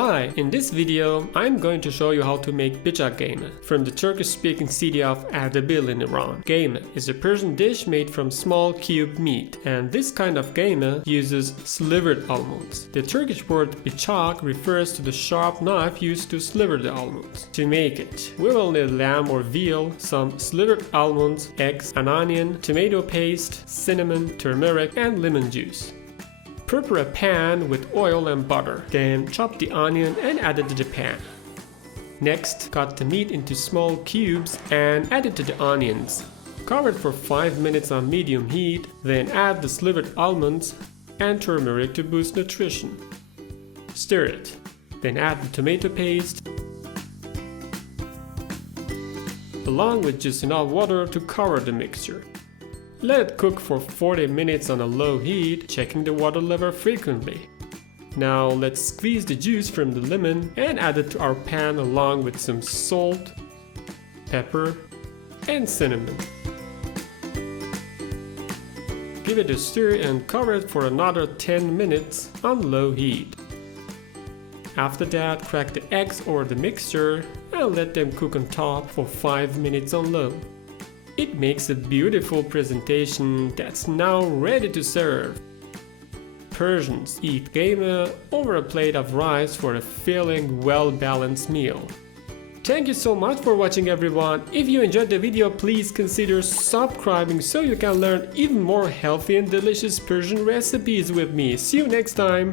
Hi, in this video I'm going to show you how to make Pitchaq Ghimeh from the Turkish-speaking city of Ardebil in Iran. Gheymeh is a Persian dish made from small cubed meat, and this kind of Gheymeh uses slivered almonds. The Turkish word Pitchaq refers to the sharp knife used to sliver the almonds. To make it, we will need lamb or veal, some slivered almonds, eggs, an onion, tomato paste, cinnamon, turmeric, and lemon juice. Prepare a pan with oil and butter, then chop the onion and add it to the pan. Next, cut the meat into small cubes and add it to the onions. Cover it for 5 minutes on medium heat, then add the slivered almonds and turmeric to boost nutrition. Stir it, then add the tomato paste, along with just enough water to cover the mixture. Let it cook for 40 minutes on a low heat, checking the water level frequently. Now let's squeeze the juice from the lemon and add it to our pan along with some salt, pepper, and cinnamon. Give it a stir and cover it for another 10 minutes on low heat. After that, crack the eggs over the mixture and let them cook on top for 5 minutes on low. It makes a beautiful presentation that's now ready to serve. Persians eat Gheymeh over a plate of rice for a filling, well-balanced meal. Thank you so much for watching, everyone. If you enjoyed the video, please consider subscribing so you can learn even more healthy and delicious Persian recipes with me. See you next time!